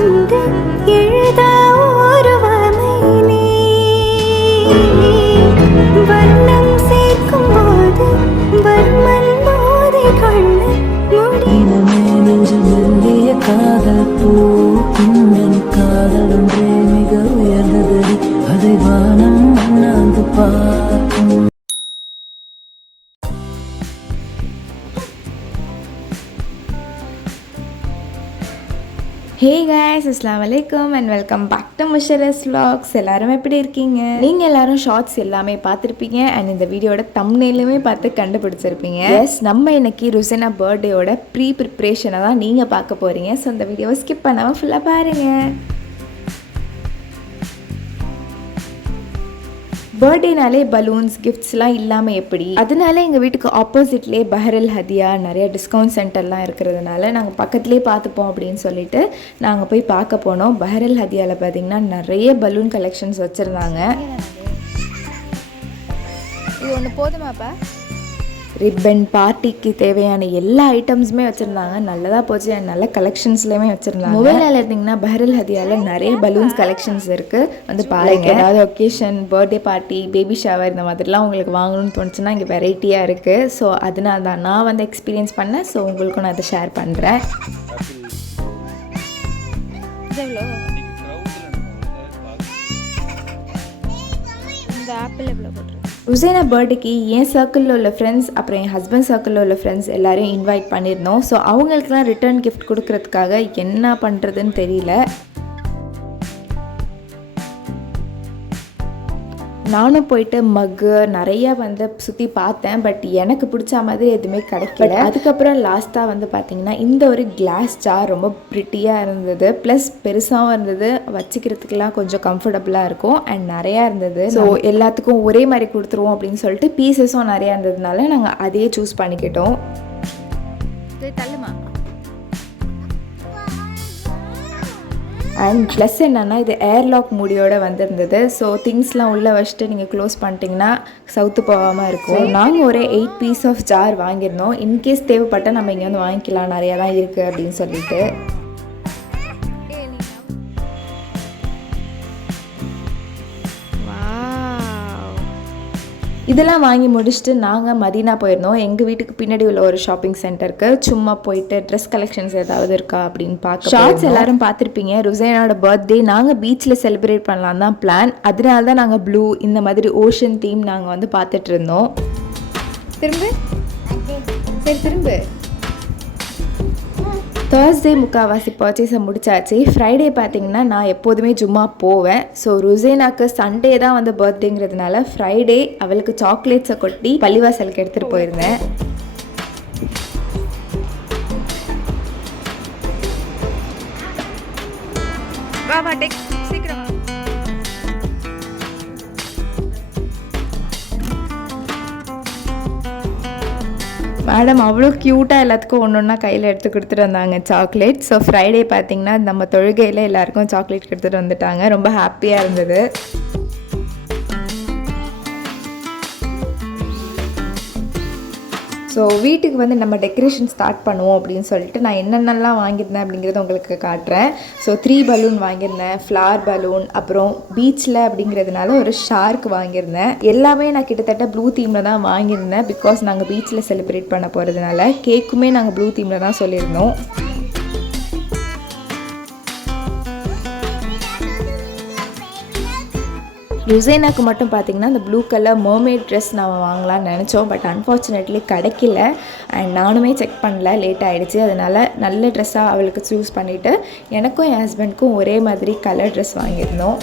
வந்து எழுத உருவமை நீ வண்ணம் சேர்க்கும் போது வர்மன் போதை கொள்ள முடியுமே நெஞ்சு மெல்லிய காதல் பூ பின்னன் காதல் ஒன்றே மிக உயர்ந்தது அதை வானம் அண்ணாந்து பார்க்கும். ஹே guys, அஸ்ஸலாமு அலைக்கும் and welcome back to Musharas vlogs. எல்லாரும் எப்படி இருக்கீங்க? நீங்கள் எல்லாரும் ஷார்ட்ஸ் எல்லாமே பார்த்துருப்பீங்க அண்ட் இந்த வீடியோட தம்ப்நெயிலுமே பார்த்து கண்டுபிடிச்சிருப்பீங்க. எஸ், நம்ம இன்னைக்கு ருசைனா பர்த்டேயோட ப்ரிப்ரேஷனை தான் நீங்கள் பார்க்க போகிறீங்க. ஸோ இந்த வீடியோவை ஸ்கிப் பண்ணாமல் ஃபுல்லாக பாருங்கள். பர்த்டேனாலே பலூன்ஸ் கிஃப்ட்ஸ்லாம் இல்லாமல் எப்படி? அதனால எங்கள் வீட்டுக்கு ஆப்போசிட்லேயே பஹரல் ஹதியா நிறைய டிஸ்கவுண்ட் சென்டர்லாம் இருக்கிறதுனால நாங்கள் பக்கத்துலேயே பார்த்துப்போம் அப்படின்னு சொல்லிட்டு நாங்கள் போய் பார்க்க போனோம். பஹரல் ஹதியாவில் பார்த்தீங்கன்னா நிறைய பலூன் கலெக்ஷன்ஸ் வச்சுருந்தாங்க. இது ஒன்று போதுமாப்பா? ரிப்பன் பார்ட்டிக்கு தேவையான எல்லா ஐட்டம்ஸுமே வச்சுருந்தாங்க. நல்லதாக போச்சு அண்ட் நல்ல கலெக்ஷன்ஸ்லேயுமே வச்சுருந்தாங்க. மொபைலில் இருந்தீங்கன்னா பஹரல் ஹதியாவில் நிறைய பலூன்ஸ் கலெக்ஷன்ஸ் இருக்குது, வந்து பாருங்க. ஏதாவது occasion, birthday party, baby shower இந்த மாதிரிலாம் உங்களுக்கு வாங்கணும்னு தோணுச்சுன்னா இங்கே வெரைட்டியாக இருக்குது. ஸோ அதனால தான் நான் வந்து எக்ஸ்பீரியன்ஸ் பண்ணேன். ஸோ உங்களுக்கும் நான் அதை ஷேர் பண்ணுறேன். இந்த ஆப்பிள் எவ்வளோ போட்டுருக்கு? ருசைனா பர்த்டேக்கு என் சர்க்கிளில் உள்ள ஃப்ரெண்ட்ஸ் அப்புறம் என் ஹஸ்பண்ட் சர்க்கிளில் உள்ள ஃப்ரெண்ட்ஸ் எல்லாரையும் இன்வைட் பண்ணியிருந்தோம். ஸோ அவங்களுக்குலாம் ரிட்டர்ன் கிஃப்ட் கொடுக்கறதுக்காக என்ன பண்ணுறதுன்னு தெரியல. நானும் போயிட்டு மக்கு நிறையா வந்து சுற்றி பார்த்தேன். பட் எனக்கு பிடிச்ச மாதிரி எதுவுமே கிடைக்கல. அதுக்கப்புறம் லாஸ்ட்டாக வந்து பார்த்திங்கன்னா இந்த ஒரு கிளாஸ் ஜார் ரொம்ப ப்ரிட்டியாக இருந்தது, ப்ளஸ் பெருசாகவும் இருந்தது, வச்சுக்கிறதுக்கெலாம் கொஞ்சம் கம்ஃபர்டபுளாக இருக்கும் அண்ட் நிறையா இருந்தது. ஸோ எல்லாத்துக்கும் ஒரே மாதிரி கொடுத்துருவோம் அப்படின்னு சொல்லிட்டு பீசஸும் நிறையா இருந்ததுனால நாங்கள் அதையே சூஸ் பண்ணிக்கிட்டோம். தள்ளுமா. அண்ட் ப்ளஸ் என்னென்னா இது ஏர்லாக் மூடியோடு வந்திருந்தது. ஸோ திங்ஸ்லாம் உள்ளே வச்சுட்டு நீங்கள் க்ளோஸ் பண்ணிட்டீங்கன்னா சவுத்து போகாமல் இருக்கும். நாங்கள் ஒரு 8 பீஸ் ஆஃப் ஜார் வாங்கியிருந்தோம். இன்கேஸ் தேவைப்பட்டால் நம்ம இங்கே வந்து வாங்கிக்கலாம், நிறையா தான் இருக்குது அப்படின்னு சொல்லிட்டு. இதெல்லாம் வாங்கி முடிச்சுட்டு நாங்கள் மதீனா போயிருந்தோம். எங்கள் வீட்டுக்கு பின்னாடி உள்ள ஒரு ஷாப்பிங் சென்டருக்கு சும்மா போயிட்டு ட்ரெஸ் கலெக்ஷன்ஸ் ஏதாவது இருக்கா அப்படின்னு பார்க்க. ஷார்ட்ஸ் எல்லாரும் பார்த்துருப்பீங்க. ருசைனாவோட பர்த்டே நாங்கள் பீச்சில் செலிப்ரேட் பண்ணலாம் தான் பிளான். அதனால தான் நாங்கள் ப்ளூ இந்த மாதிரி ஓஷன் தீம் நாங்கள் வந்து பார்த்துட்டு இருந்தோம். திரும்ப தேர்ஸ்டே முக்கால்வாசி பர்ச்சேஸை முடிச்சாச்சு. ஃப்ரைடே பார்த்திங்கன்னா நான் எப்போதுமே ஜும்மா போவேன். ஸோ ருசைனாக்கு சண்டே தான் வந்து பர்த்டேங்கிறதுனால ஃப்ரைடே அவளுக்கு சாக்லேட்ஸை கொட்டி பள்ளிவாசலுக்கு எடுத்துகிட்டு போயிருந்தேன். சீக்கிரம் மேடம் அவ்வளோ க்யூட்டாக எல்லாத்துக்கும் ஒன்று ஒன்றா கையில் எடுத்து கொடுத்துட்டு வந்தாங்க சாக்லேட். ஸோ ஃப்ரைடே பார்த்திங்கன்னா நம்ம தொழுகையில் எல்லாருக்கும் சாக்லேட் கொடுத்துட்டு வந்துட்டாங்க. ரொம்ப ஹாப்பியாக இருந்தது. ஸோ வீட்டுக்கு வந்து நம்ம டெக்கரேஷன் ஸ்டார்ட் பண்ணுவோம் அப்படின்னு சொல்லிட்டு நான் என்னென்னலாம் வாங்கியிருந்தேன் அப்படிங்கிறத உங்களுக்கு காட்டுறேன். ஸோ 3 பலூன் வாங்கியிருந்தேன், ஃப்ளவர் பலூன், அப்புறம் பீச்சில் அப்படிங்கிறதுனால ஒரு ஷார்க் வாங்கியிருந்தேன். எல்லாமே நான் கிட்டத்தட்ட ப்ளூ தீமில் தான் வாங்கியிருந்தேன். பிகாஸ் நாங்கள் பீச்சில் செலிப்ரேட் பண்ண போகிறதுனால. கேக்குமே நாங்கள் ப்ளூ தீமில் தான் சொல்லியிருந்தோம். ருசைனாக்கு மட்டும் பார்த்திங்கன்னா இந்த ப்ளூ கலர் மர்மெய்ட் ட்ரெஸ் நம்ம வாங்கலாம்னு நினச்சோம். பட் அன்ஃபார்ச்சுனேட்லி கிடைக்கல அண்ட் நானுமே செக் பண்ணல, லேட் ஆகிடுச்சு. அதனால் நல்ல ட்ரெஸ்ஸாக அவளுக்கு சூஸ் பண்ணிவிட்டு எனக்கும் என் ஹஸ்பண்டுக்கும் ஒரே மாதிரி கலர் ட்ரெஸ் வாங்கியிருந்தோம்.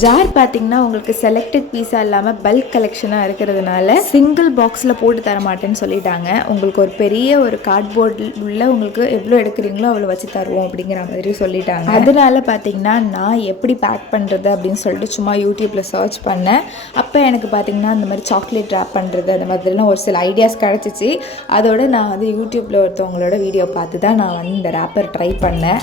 ஜார் பார்த்திங்கன்னா உங்களுக்கு செலக்டட் பீஸாக இல்லாமல் பல்க் கலெக்ஷனாக இருக்கிறதுனால சிங்கிள் பாக்ஸில் போட்டு தர மாட்டேன்னு சொல்லிட்டாங்க. உங்களுக்கு ஒரு பெரிய ஒரு கார்ட்போர்டில் உள்ள உங்களுக்கு எவ்வளோ எடுக்கிறீங்களோ அவ்வளோ வச்சு தருவோம் அப்படிங்கிற மாதிரி சொல்லிட்டாங்க. அதனால பார்த்திங்கன்னா நான் எப்படி பேக் பண்ணுறது அப்படின்னு சொல்லிட்டு சும்மா யூடியூப்பில் சர்ச் பண்ணேன். அப்போ எனக்கு பார்த்திங்கன்னா அந்த மாதிரி சாக்லேட் ரேப் பண்ணுறது அந்த மாதிரிலாம் ஒரு சில ஐடியாஸ் கிடச்சிச்சு. அதோடு நான் வந்து யூடியூப்பில் ஒருத்தவங்களோட வீடியோ பார்த்து தான் நான் வந்து இந்த ரேப்பர் ட்ரை பண்ணேன்.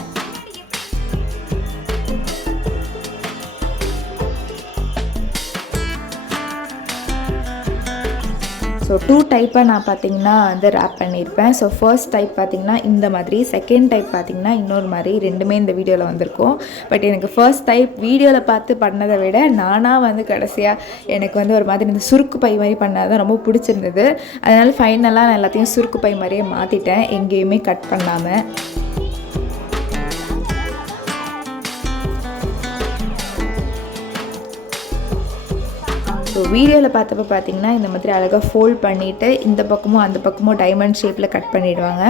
ஸோ 2 டைப்பாக நான் பார்த்திங்கன்னா வந்து ரேப் பண்ணியிருப்பேன். ஸோ ஃபர்ஸ்ட் டைப் பார்த்திங்கன்னா இந்த மாதிரி, செகண்ட் டைப் பார்த்திங்கன்னா இன்னொரு மாதிரி, ரெண்டுமே இந்த வீடியோவில் வந்திருக்கும். பட் எனக்கு ஃபர்ஸ்ட் டைப் வீடியோவில் பார்த்து பண்ணதை விட நானாக வந்து கடைசியாக எனக்கு வந்து ஒரு மாதிரி இந்த சுருக்கு பை மாதிரி பண்ணால் தான் ரொம்ப பிடிச்சிருந்தது. அதனால் ஃபைனலாக நான் எல்லாத்தையும் சுருக்கு பை மாதிரியே மாற்றிட்டேன், எங்கேயுமே கட் பண்ணாமல். ஸோ வீடியோவில் பார்த்தப்போ பார்த்திங்கன்னா இந்த மாதிரி அழகாக ஃபோல்ட் பண்ணிவிட்டு இந்த பக்கமும் அந்த பக்கமும் டைமண்ட் ஷேப்பில் கட் பண்ணிவிடுவாங்க.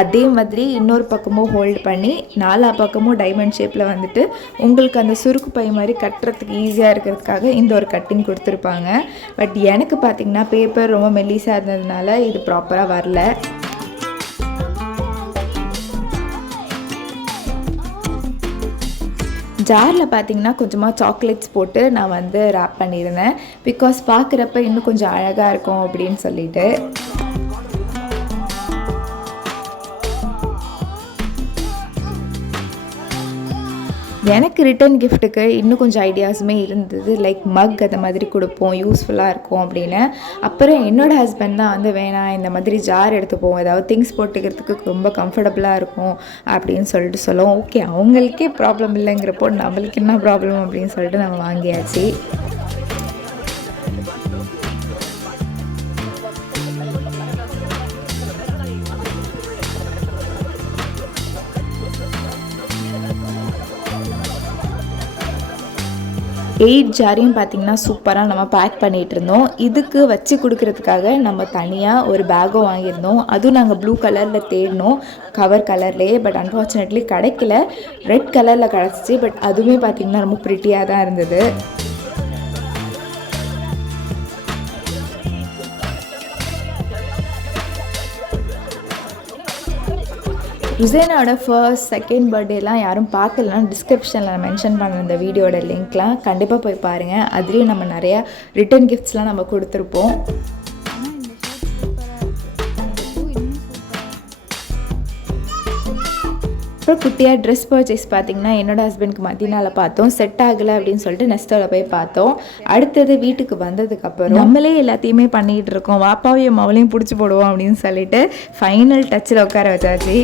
அதே மாதிரி இன்னொரு பக்கமும் ஹோல்டு பண்ணி 4 பக்கமும் டைமண்ட் ஷேப்பில் வந்துட்டு உங்களுக்கு அந்த சுருக்கு பை மாதிரி கட்டுறதுக்கு ஈஸியாக இருக்கிறதுக்காக இந்த ஒரு கட்டிங் கொடுத்துருப்பாங்க. பட் எனக்கு பார்த்திங்கன்னா பேப்பர் ரொம்ப மெல்லிஸாக இருந்ததுனால இது ப்ராப்பராக வரல. ஜாரில் பார்த்திங்கன்னா கொஞ்சமாக சாக்லேட்ஸ் போட்டு நான் வந்து ரேப் பண்ணியிருந்தேன். பிகாஸ் பார்க்குறப்ப இன்னும் கொஞ்சம் அழகாக இருக்கும் அப்படின்னு சொல்லிட்டு. எனக்கு ரிட்டன் கிஃப்ட்டுக்கு இன்னும் கொஞ்சம் ஐடியாஸுமே இருந்தது. லைக் மக் அந்த மாதிரி கொடுப்போம், யூஸ்ஃபுல்லாக இருக்கும் அப்படின்னு. அப்புறம் என்னோடய ஹஸ்பண்ட் தான் வந்து வேணாம், இந்த மாதிரி ஜார் எடுத்துப்போம், ஏதாவது திங்ஸ் போட்டுக்கிறதுக்கு ரொம்ப கம்ஃபர்டபுளாக இருக்கும் அப்படின்னு சொல்லிட்டு சொல்லுவோம். ஓகே, அவங்களுக்கே ப்ராப்ளம் இல்லைங்கிறப்போ நம்மளுக்கு என்ன ப்ராப்ளம் அப்படின்னு சொல்லிட்டு நம்ம வாங்கியாச்சு. எயிட் ஜாரையும் பார்த்திங்கன்னா சூப்பராக நம்ம பேக் பண்ணிகிட்டு இருந்தோம். இதுக்கு வச்சு கொடுக்கறதுக்காக நம்ம தனியாக ஒரு பேக்கும் வாங்கியிருந்தோம். அதுவும் நாங்கள் ப்ளூ கலரில் தேடினோம், கவர் கலர்லேயே. பட் அன்ஃபார்ச்சுனேட்லி கிடைக்கல, ரெட் கலரில் கிடச்சிச்சு. பட் அதுவுமே பார்த்திங்கன்னா ரொம்ப ப்ரிட்டியாக தான் இருந்தது. ருசேனாவோட ஃபர்ஸ்ட் செகண்ட் பர்த்டேலாம் யாரும் பார்க்கலன்னா டிஸ்கிரிப்ஷனில் நான் மென்ஷன் பண்ண இந்த வீடியோட லிங்க்லாம் கண்டிப்பாக போய் பாருங்கள். அதுலேயும் நம்ம நிறையா ரிட்டன் கிஃப்ட்ஸ்லாம் நம்ம கொடுத்துருப்போம். அப்புறம் குட்டியாக ட்ரெஸ் பர்ச்சேஸ் பார்த்திங்கன்னா என்னோடய ஹஸ்பண்டுக்கு மதியனால பார்த்தோம், செட் ஆகலை அப்படின்னு சொல்லிட்டு நெஸ்டோவில் போய் பார்த்தோம். அடுத்தது வீட்டுக்கு வந்ததுக்கப்புறம் நம்மளே எல்லாத்தையுமே பண்ணிகிட்டு இருக்கோம், வாப்பாவையும் அவளையும் பிடிச்சி போடுவோம் அப்படின்னு சொல்லிட்டு ஃபைனல் டச்சில் உட்கார வச்சாச்சு.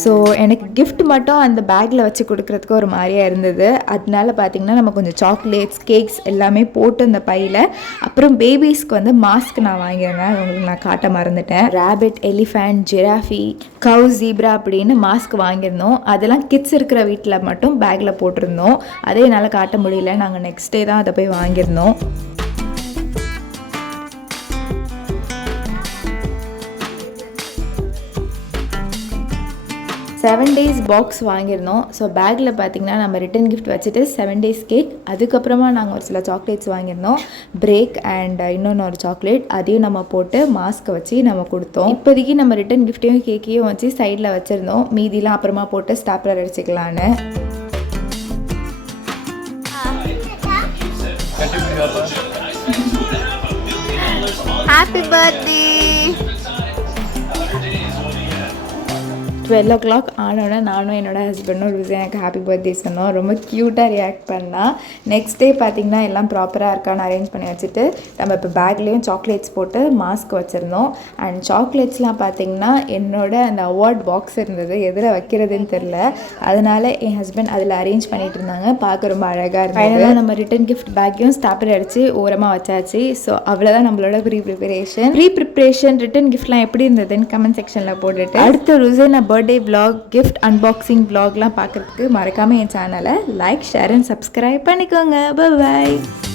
ஸோ எனக்கு கிஃப்ட் மட்டும் அந்த பேக்கில் வச்சு கொடுக்குறதுக்கு ஒரு மாதிரியாக இருந்தது. அதனால பார்த்திங்கன்னா நம்ம கொஞ்சம் சாக்லேட்ஸ், கேக்ஸ் எல்லாமே போட்டு அந்த பையில். அப்புறம் பேபிஸ்க்கு வந்து மாஸ்க் நான் வாங்கியிருந்தேன், உங்களுக்கு நான் காட்ட மறந்துட்டேன். ரேபிட், எலிஃபண்ட், ஜிராஃபி, கவு, ஜீப்ரா அப்படின்னு மாஸ்க் வாங்கியிருந்தோம். அதெல்லாம் கிட்ஸ் இருக்கிற வீட்டில் மட்டும் பேக்கில் போட்டிருந்தோம். அதே என்னால் காட்ட முடியல, நாங்கள் நெக்ஸ்ட் டே தான் அதை போய் வாங்கியிருந்தோம். 7 days பாக்ஸ் வாங்கியிருந்தோம். ஸோ பேக்கில் பார்த்திங்கன்னா நம்ம ரிட்டன் கிஃப்ட் வச்சுட்டு 7 days கேக், அதுக்கப்புறமா நாங்கள் ஒரு சில சாக்லேட்ஸ் வாங்கியிருந்தோம், பிரேக் அண்ட் இன்னொன்று ஒரு சாக்லேட், அதையும் நம்ம போட்டு மாஸ்க்கை வச்சு நம்ம கொடுத்தோம். இப்போதைக்கு நம்ம ரிட்டன் கிஃப்ட்டையும் கேக்கையும் வச்சு சைடில் வச்சுருந்தோம், மீதிலாம் அப்புறமா போட்டு ஸ்டாப்லர் அடிச்சுக்கலான்னு. Happy birthday. 12 o'clock ஆனோடனே நானும் என்னோட ஹஸ்பண்டும் ருசேனாக்கு ஹாப்பி பர்த்டே சொன்னோம். ரொம்ப க்யூட்டாக ரியாக்ட் பண்ணால். நெக்ஸ்ட் டே பார்த்திங்கன்னா எல்லாம் ப்ராப்பராக இருக்கான்னு அரேஞ்ச் பண்ணி வச்சுட்டு நம்ம இப்போ பேக்லேயும் சாக்லேட்ஸ் போட்டு மாஸ்க் வச்சுருந்தோம். அண்ட் சாக்லேட்ஸ்லாம் பார்த்திங்கன்னா என்னோட அந்த அவார்ட் பாக்ஸ் இருந்தது, எதில் வைக்கிறதுன்னு தெரில, அதனால் என் ஹஸ்பண்ட் அதில் அரேஞ்ச் பண்ணிகிட்டு இருந்தாங்க. பார்க்க ரொம்ப அழகாக இருந்தது. அதனால் நம்ம ரிட்டன் கிஃப்ட் பேக்கையும் ஸ்டாப்லர் அடித்து ஓரமாக வச்சாச்சு. ஸோ அவ்வளோதான் நம்மளோட ப்ரீ ப்ரிப்ரேஷன். ரிட்டன் கிஃப்ட்லாம் எப்படி இருந்ததுன்னு கமெண்ட் செக்ஷனில் போட்டுட்டு அடுத்த ருசேனா பர்த்டே vlog, gift unboxing vlogலாம் பார்க்குறதுக்கு மறக்காமல் என் சேனலை லைக், ஷேர் அண்ட் சப்ஸ்கிரைப் பண்ணிக்கோங்க. பை.